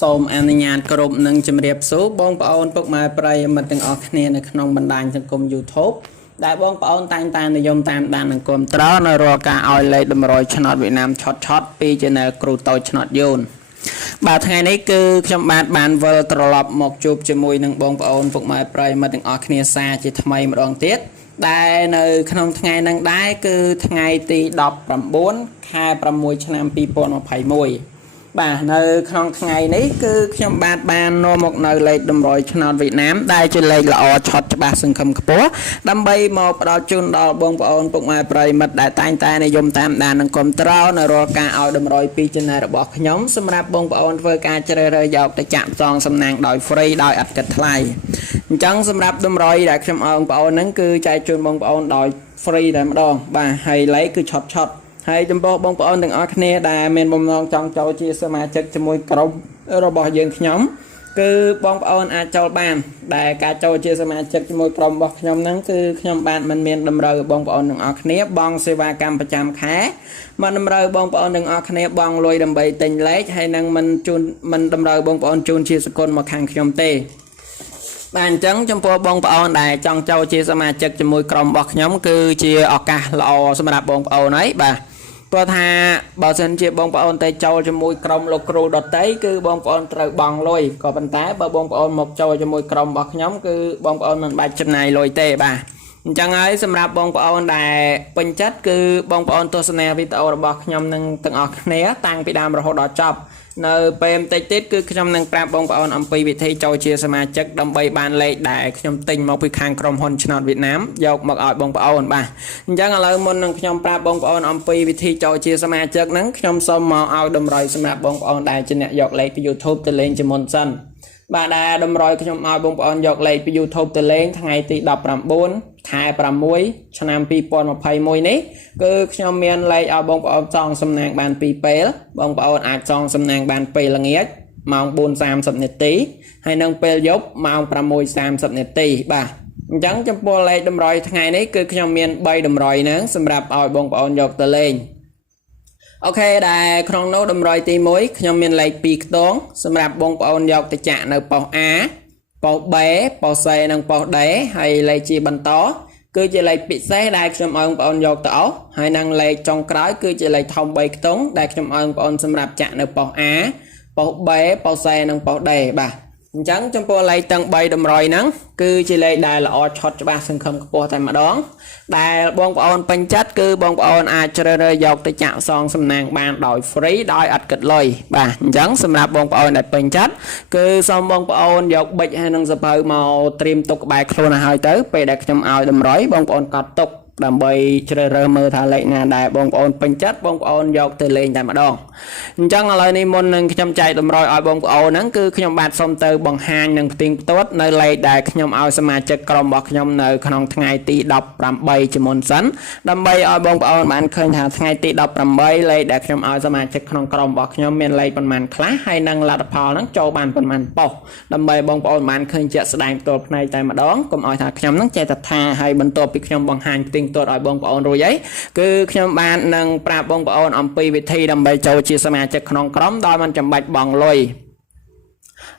សូមអនុញ្ញាតគោរពនឹងជម្រាបសួរបងប្អូនពុកម៉ែប្រិយមិត្តទាំងអស់គ្នានៅក្នុងបណ្ដាញសង្គម YouTube ដែលបងប្អូនតែងតែនិយមតាមដាននិងគាំទ្រនៅរាល់ការឲ្យលេខតម្រុយឆ្នោតវៀតណាមឆតពី Channel គ្រូតូចឆ្នោតយូនបាទថ្ងៃនេះគឺខ្ញុំបានវិលត្រឡប់មកជួបជាមួយនឹងបងប្អូនពុកម៉ែប្រិយមិត្តទាំងអស់គ្នាសាជាថ្មីម្ដងទៀតដែលនៅក្នុងថ្ងៃនឹងដែរគឺថ្ងៃទី19ខែ6ឆ្នាំ2021បាទនៅក្នុងថ្ងៃនេះគឺខ្ញុំបាននាំមកនៅលេខតម្រុយឆ្នោតវៀតណាមដែលជាលេខល្អឆត់ច្បាស់សង្ឃឹមខ្ពស់ដើម្បីមកផ្ដល់ជូនដល់បងប្អូនពុកម៉ែប្រិយមិត្តដែលតែងតែនិយមតាមដាននិងគាំទ្រនៅរាល់ការឲ្យតម្រុយពី Channel របស់ខ្ញុំសម្រាប់បងប្អូនធ្វើការជ្រើសរើសយកទៅចាក់ផ្សងសំណាងដោយ free ដោយឥតគិតថ្លៃអញ្ចឹងសម្រាប់តម្រុយដែលខ្ញុំឲ្យបងប្អូនហ្នឹងគឺចែកជូនបងប្អូនដោយ free តែម្ដងបាទហើយលេខគឺឆត់ហើយចំពោះបងប្អូនទាំងអស់គ្នាដែលមានបំណងចង់ចូលជាសមាជិកជាមួយក្រុមរបស់យើងខ្ញុំគឺបងប្អូនអាចចូលបានដែលការចូលជាសមាជិកជាមួយក្រុមរបស់ខ្ញុំហ្នឹងគឺខ្ញុំបានមិនមានតម្រូវបងប្អូនទាំងអស់គ្នាបង់សេវាកម្មប្រចាំខែមិនតម្រូវបងប្អូនទាំងអស់គ្នាបង់លុយដើម្បីទិញលេខហើយនឹងមិនតម្រូវបងប្អូនជូនជាសកលមកខាងខ្ញុំទេបាទអញ្ចឹងចំពោះបងប្អូនដែលចង់ចូលជាសមាជិកជាមួយក្រុមរបស់ខ្ញុំគឺជាឱកាសល្អសម្រាប់បងប្អូនហើយបាទព្រោះថាបើសិនជាបងប្អូនទៅចូលជាមួយក្រុមលោកគ្រូដតីគឺបងប្អូនត្រូវបង់លុយក៏ប៉ុន្តែបើបងប្អូនមកចូលជាមួយក្រុមរបស់ខ្ញុំគឺបងប្អូនមិនបាច់ចំណាយលុយទេបាទអញ្ចឹងហើយសម្រាប់បងប្អូនដែលពេញចិត្តគឺបងប្អូនទស្សនាវីដេអូរបស់ខ្ញុំនឹងទាំងអស់គ្នាតាំងពីដើមរហូតដល់ចប់នៅពេលបន្តិចទៀតគឺខ្ញុំនឹងប្រាប់បងប្អូនអំពីវិធីចូលជាសមាជិកដើម្បីបានលេខដែលខ្ញុំទិញមកពីខាងក្រុមហ៊ុនឆ្នោតវៀតណាមយកមកឲ្យបងប្អូនបាទអញ្ចឹងឥឡូវមុននឹងខ្ញុំប្រាប់បងប្អូនអំពីវិធីចូលជាសមាជិកហ្នឹងខ្ញុំសូមមកឲ្យតម្រុយសម្រាប់បងប្អូនដែលជាអ្នកយកលេខពី YouTube ទៅលេងជាមុនសិនបាទដែលតម្រុយខ្ញុំឲ្យបងប្អូនយកលេខពី YouTube ទៅលេងថ្ងៃទី19ខែ6ឆ្នាំ2021នេះគឺខ្ញុំមានលេខឲ្យបងប្អូនសងសំណាងបាន2ពេលបងប្អូនអាចសងសំណាងបានពេលល្ងាចម៉ោង 4:30 នាទីហើយនឹងពេលយប់ម៉ោង 6:30 នាទីបាទអញ្ចឹងចំពោះលេខតម្រុយថ្ងៃនេះគឺខ្ញុំមាន3តម្រុយហ្នឹងសម្រាប់ឲ្យបងប្អូនយកទៅលេងអូខេដែលក្នុងនោះតម្រុយទី1ខ្ញុំមានលេខ2ខ្ទង់សម្រាប់បងប្អូនយកទៅចាក់នៅប៉ុស្តិ៍ A ប៉ុស្តិ៍ B ប៉ុស្តិ៍ C និងប៉ុស្តិ៍ D ហើយលេខជាបន្តគឺជាលេខពិសេសដែលខ្ញុំឲ្យបងប្អូនយកទៅអស់ហើយនឹងលេខចុងក្រោយគឺជាលេខធំ3ខ្ទង់ដែលខ្ញុំឲ្យបងប្អូនសម្រាប់ចាក់នៅប៉ុស្តិ៍ A ប៉ុស្តិ៍ B ប៉ុស្តិ៍ C និងប៉ុស្តិ៍ D បាទអញ្ចឹងចំពោះលេខទាំង3តម្រុយហ្នឹងគឺជាលេខដែលល្អឆត់ច្បាស់សង្ឃឹមខ្ពស់តែម្ដងដែលបងប្អូនពេញចិត្តគឺបងប្អូនអាចជ្រើសរើសយកទៅចាក់សងសំណាងបានដោយ free ដោយឥតគិតលុយបាទអញ្ចឹងសម្រាប់បងប្អូនដែលពេញចិត្តគឺសូមបងប្អូនយកប៊ិចហើយនឹងសភៅមកត្រៀមទុកក្បែរខ្លួនឲ្យហើយទៅពេលដែលខ្ញុំឲ្យតម្រុយបងប្អូនកត់ទុកដើម្បីជ្រើសរើសមើលថាលេខណាដែលបងប្អូនពេញចិត្តបងប្អូនយកទៅលេងតែម្ដងអញ្ចឹងឥឡូវនេះមុននឹងខ្ញុំចែកតម្រុយឲ្យបងប្អូនហ្នឹងគឺខ្ញុំបាទសូមទៅបង្ហាញនិងផ្ទៀងផ្ទាត់នៅលេខដែលខ្ញុំឲ្យសមាជិកក្រុមរបស់ខ្ញុំនៅក្នុងថ្ងៃទី18ជាមុនសិនដើម្បីឲ្យបងប្អូនបានឃើញថាថ្ងៃទី18លេខដែលខ្ញុំឲ្យសមាជិកក្នុងក្រុមរបស់ខ្ញុំមានលេខប៉ុន្មានខ្លះហើយនឹងលទ្ធផលហ្នឹងចូលបានប៉ុន្មានប៉ុស្តិ៍ដើម្បីបងប្អូនបានឃើញជាក់ស្ដែងផ្ទាល់ភ្នែកតែម្ដងកុំឲ្យថាខ្ញុំហ្នឹងចេះតែថាហើយបន្ទាប់ពីខ្ញុំបង្ហាញផ្ទៀងផ្ទាត់ឲ្យបងប្អូនរួចហើយគឺខ្ញុំបាននឹងប្រាប់បងប្អូនអំពីវិធីដើម្បីចូលជាសមាជិកក្នុងក្រុមដោយមិនចាំបាច់បង់លុយ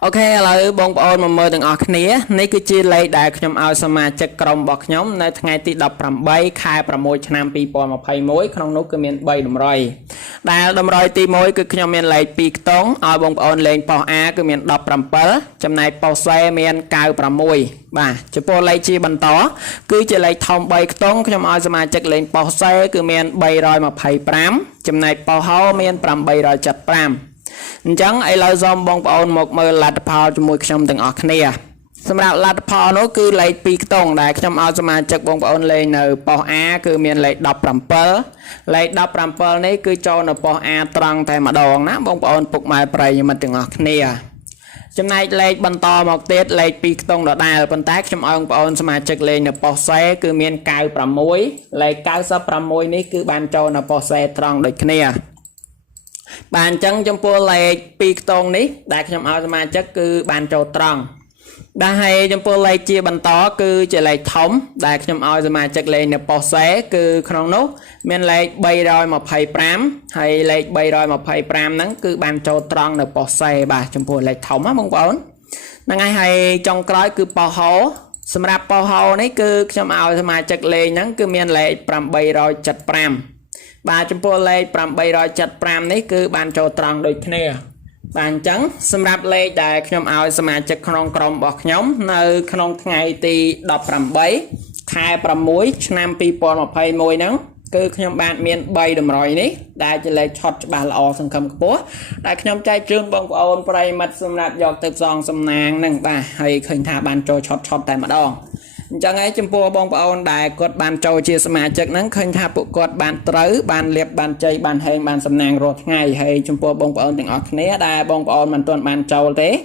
អូខេឥឡូវបងប្អូនមកមើលទាំងអស់គ្នានេះគឺជាលេខដែលខ្ញុំឲ្យសមាជិកក្រុមរបស់ខ្ញុំនៅថ្ងៃទី18ខែ6ឆ្នាំ2021ក្នុងនោះគឺមាន3តម្រុយដែលតម្រុយទី1គឺខ្ញុំមានលេខ2ខ្ទង់ឲ្យបងប្អូនលេងប៉ុស្តិ៍ A គឺមាន17ចំណែកប៉ុស្តិ៍ C មាន96បាទចំពោះលេខជាបន្តគឺជាលេខធំ3ខ្ទង់ខ្ញុំឲ្យសមាជិកលេងប៉ុស្តិ៍ C គឺមាន325ចំណែកប៉ុស្តិ៍ H មាន875អញ្ចឹងឥឡូវសូមបងប្អូនមកមើលលទ្ធផលជាមួយខ្ញុំទាំងអស់គ្នាសម្រាប់លទ្ធផលនោះគឺលេខ2ខ្ទង់ដែលខ្ញុំឲ្យសមាជិកបងប្អូនលេងនៅប៉ុស្តិ៍ A គឺមានលេខ17លេខ17នេះគឺចូលនៅប៉ុស្តិ៍ A ត្រង់តែម្ដងណាបងប្អូនពុកម៉ែប្រិយមិត្តទាំងអស់គ្នាចំណែកលេខបន្តមកទៀតលេខ2ខ្ទង់ដដែលប៉ុន្តែខ្ញុំឲ្យបងប្អូនសមាជិកលេងនៅប៉ុស្តិ៍ C គឺមាន96លេខ96នេះគឺបានចូលនៅប៉ុស្តិ៍ C ត្រង់ដូចគ្នាបាទអញ្ចឹងចំពោះលេខ2ខ្ទង់នេះដែលខ្ញុំឲ្យសមាជិកគឺបានចូលត្រង់ đã hay trong bộ lấy chia bằng to cứ chỉ lấy thống đại trong ao rồi mà chắc lấy nè bỏ xé cứ không nốt mình lấy bay rồi mà phải pram hay lấy bay rồi mà phải pram nắng cứ bàn cho tròn nè bỏ xé bà trong bộ lấy thống á mong bốn năng ai hay trong cái cứ bỏ hố sầm rạp bỏ hố này cứ trong ao rồi mà chắc lấy nắng cứ mình lấy pram bay rồi chặt pram bà trong bộ lấy pram bay rồi chặt pram này cứ bàn cho tròn đôi kia bạn chẳng xâm rạp lê đại nhóm ao xa mà chất khăn krong bọc nhóm nơi khăn ngày tì đọc rằm bấy khai bằm muối năm pi pol một hay môi nắng cứ nhóm bạn miền bay đầm rồi ní đại chỉ lấy chót bà lọ sân cầm bố đại nhóm trai trương bông của ôn pray mặt xâm rạp dọc thực dòng xâm nàng nâng bà hay khởi thả bàn cho chót tại mặt đòn chẳng ấy chấm po bông ôn đại cột bàn trâu chia sẻ chất nắng khơi thả bộ cột bàn trứ bàn liệp bàn chơi bàn hên bàn sầm nàng rồi ngày hay chấm po bông ôn từng ở khné đại bông ôn bàn tuần bàn trâu thế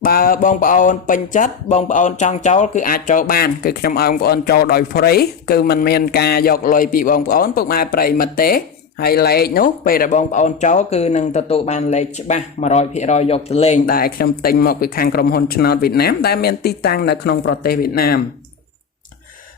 bà bông ôn pin chất bông ôn trong trâu cứ ai trâu bàn cứ trong ôn trâu đòi free cứ mình miền ca dọc lôi bị bông ôn bốc mai prey mật tế hay lấy nốt về là bông ôn trâu cứ nâng tụ bàn lấy ba mà rồi bị rồi dọc lên đại trong tình một cái khang cầm hôn channel Việt Nam đại miền ti tăng là không prote Việt Nam.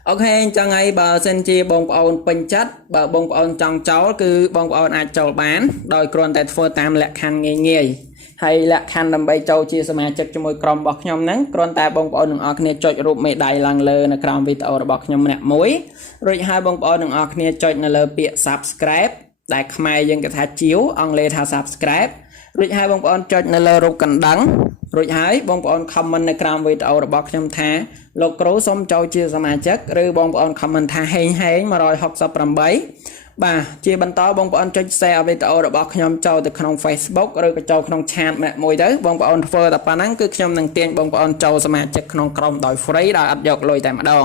Ok chẳng ấy bà xin chia bông ôn pin chất bà bông ôn trong cháu cứ bông ôn ai châu bán đòi còn tại phô tam lẹ khăn nghề nghề hay lẹ khăn đầm bay châu chia sẻ chất cho môi crom bọc nhom nắng còn tại bông ôn đừng ọc nè chọi rụp mẹ đầy lăng lơ nè crom video bọc nhom nè muối rồi hai bông ôn đừng ọc nè chọi nè lơ bịa subscribe đại khai dân cái thà chiếu ông lê thà subscribe rồi hai bông ôn chọi nè lơ rụp cần đắng rồi hai bông ôn comment nè crom video bọc nhom thà lục rú xong châu chia sẻ chất rồi bông ôn comment thà hay mà rồi học sắp làm bấy bà chia bánh to bông ôn cho share video rồi bọc nhom châu từក្នុង Facebook rồi cái châuក្នុងchat mẹ mùi đấy bông ôn phơi tập bán cứ nhom năng tiền bông ôn châu sẻ chấtក្នុងក្រុមដោយ free ដោយអត់យកលុយតែម្ដង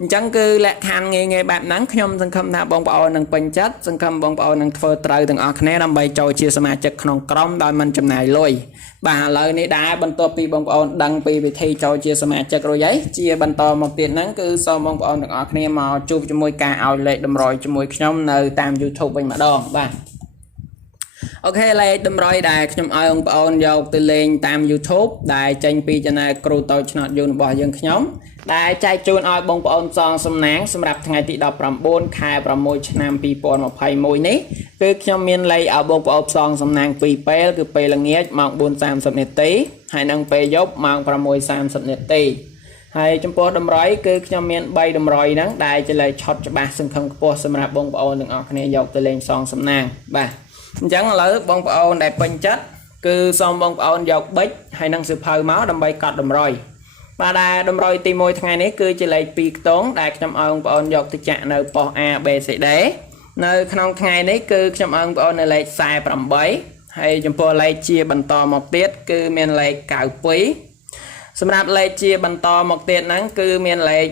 អញ្ចឹងគឺលក្ខខណ្ឌងាយៗបែបហ្នឹងខ្ញុំសង្ឃឹមថាបងប្អូននឹងពេញចិត្តសង្ឃឹមបងប្អូននឹងធ្វើត្រូវទាំងអស់គ្នាដើម្បីចូលជាសមាជិកក្នុងក្រុមដោយមិនចំណាយលុយបាទឥឡូវនេះដែរបន្ទាប់ពីបងប្អូនដឹងពីវិធីចូលជាសមាជិករួចហើយជាបន្តមកទៀតហ្នឹងគឺសូមបងប្អូនទាំងអស់គ្នាមកជួបជាមួយការឲ្យលេខតម្រុយជាមួយខ្ញុំនៅតាម YouTube វិញម្ដងបាទអូខេលេខតម្រុយដែលខ្ញុំឲ្យបងប្អូនយកទៅលេងតាម YouTube ដែលចេញពី Channel គ្រូតូចឆ្នោតយូររបស់យើងខ្ញុំដែលចែកជូនឲ្យបងប្អូនសងសំណាងសម្រាប់ថ្ងៃទី19ខែ6ឆ្នាំ2021នេះគឺខ្ញុំមានលេខឲ្យបងប្អូនសងសំណាង2ពេលគឺពេលល្ងាចម៉ោង 4:30 នាទីហើយនិងពេលយប់ម៉ោង 6:30 នាទីហើយចំពោះតម្រុយគឺខ្ញុំមាន3តម្រុយហ្នឹងដែលជាលេខឆុតច្បាស់សង្ឃឹមខ្ពស់សម្រាប់បងប្អូនទាំងអស់គ្នាយកទៅលេងសងសំណាងបាទអញ្ចឹងឥឡូវបងប្អូនដែលពេញចិត្តគឺសូមបងប្អូនយកប៊ិចហើយនិងសៀវភៅមកដើម្បីកត់តម្រុយបាទដែលតម្រុយទី1ថ្ងៃនេះគឺជាលេខ2ខ្ទង់ដែលខ្ញុំឲ្យបងប្អូនយកទៅចាក់នៅប៉ុស A B C D នៅក្នុងថ្ងៃនេះគឺខ្ញុំឲ្យបងប្អូននៅលេខ48ហើយចំពោះលេខជាបន្តមកទៀតគឺមានលេខ92សម្រាប់លេខជាបន្តមកទៀតហ្នឹងគឺមានលេខ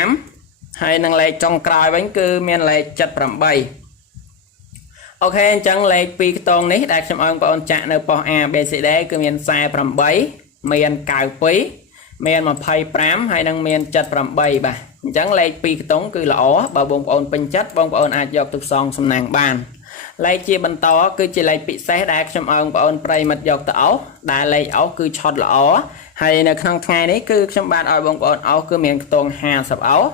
25ហើយនិងលេខចុងក្រោយវិញគឺមានលេខ78អូខេអញ្ចឹងលេខ2ខ្ទង់នេះដែលខ្ញុំឲ្យបងប្អូនចាក់នៅប៉ុស A B C D គឺមាន48មាន92មាន25ហើយនិងមាន78បាទអញ្ចឹងលេខ2ខ្ទង់គឺល្អបើបងប្អូនពេញចិត្តបងប្អូនអាចយកទៅផ្សងសំណាងបានលេខជាបន្តគឺជាលេខពិសេសដែលខ្ញុំឲ្យបងប្អូនប្រិមិត្តយកទៅអោសដែលលេខអោសគឺឆុតល្អហើយនៅក្នុងថ្ងៃនេះគឺខ្ញុំបានឲ្យបងប្អូនអោសគឺមានខ្ទង់50អោស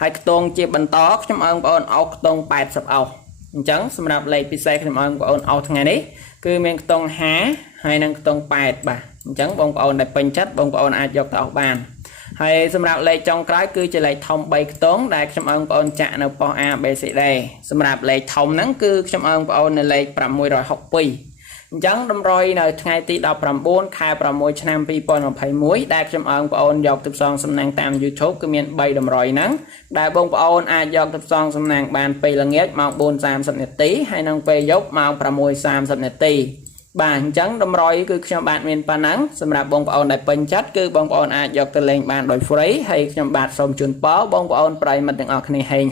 ហើយខ្ទង់ជាបន្តខ្ញុំឲ្យបងប្អូនអោសខ្ទង់80អោសអញ្ចឹងសម្រាប់លេខពិសេសខ្ញុំឲ្យបងប្អូនអោសថ្ងៃនេះគឺមានខ្ទង់50ហើយនិងខ្ទង់8បាទអញ្ចឹងបងប្អូនដែលពេញចិត្តបងប្អូនអាចយកទៅអោសបានហើយសម្រាប់លេខចុងក្រោយគឺជាលេខធំ3ខ្ទង់ដែលខ្ញុំឲ្យបងប្អូនចាក់នៅប៉ុស A B C D សម្រាប់លេខធំហ្នឹងគឺខ្ញុំឲ្យបងប្អូននៅលេខ662អញ្ចឹងតម្រុយនៅថ្ងៃទី19ខែ6ឆ្នាំ2021ដែលខ្ញុំឲ្យបងប្អូនយកទៅផ្សងសំណាងតាម YouTube គឺមាន3តម្រុយហ្នឹងដែលបងប្អូនអាចយកទៅផ្សងសំណាងបានពេលល្ងាចម៉ោង 4:30 នាទីហើយនិងពេលយប់ម៉ោង 6:30 នាទីបាទអញ្ចឹងតម្រុយគឺខ្ញុំបាទមានប៉ុណ្ណឹងសម្រាប់បងប្អូនដែលពេញចិត្តគឺបងប្អូនអាចយកទៅលេងបានដោយ free ហើយខ្ញុំបាទសូមជូនពរបងប្អូនប្រិយមិត្តទាំងអស់គ្នាហេង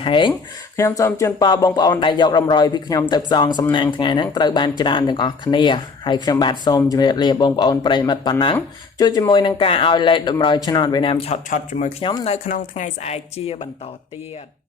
ខ្ញុំសូមជូនពរបងប្អូនដែលយកតម្រុយពីខ្ញុំទៅផ្សងសំណាងថ្ងៃហ្នឹងត្រូវបានច្រើនទាំងអស់គ្នាហើយខ្ញុំបាទសូមជម្រាបលាបងប្អូនប្រិយមិត្តប៉ុណ្ណឹងជួយជាមួយនឹងការឲ្យលេខតម្រុយឆ្នោតវៀតណាមឆុតជាមួយខ្ញុំនៅក្នុងថ្ងៃស្អែកជាបន្តទៀត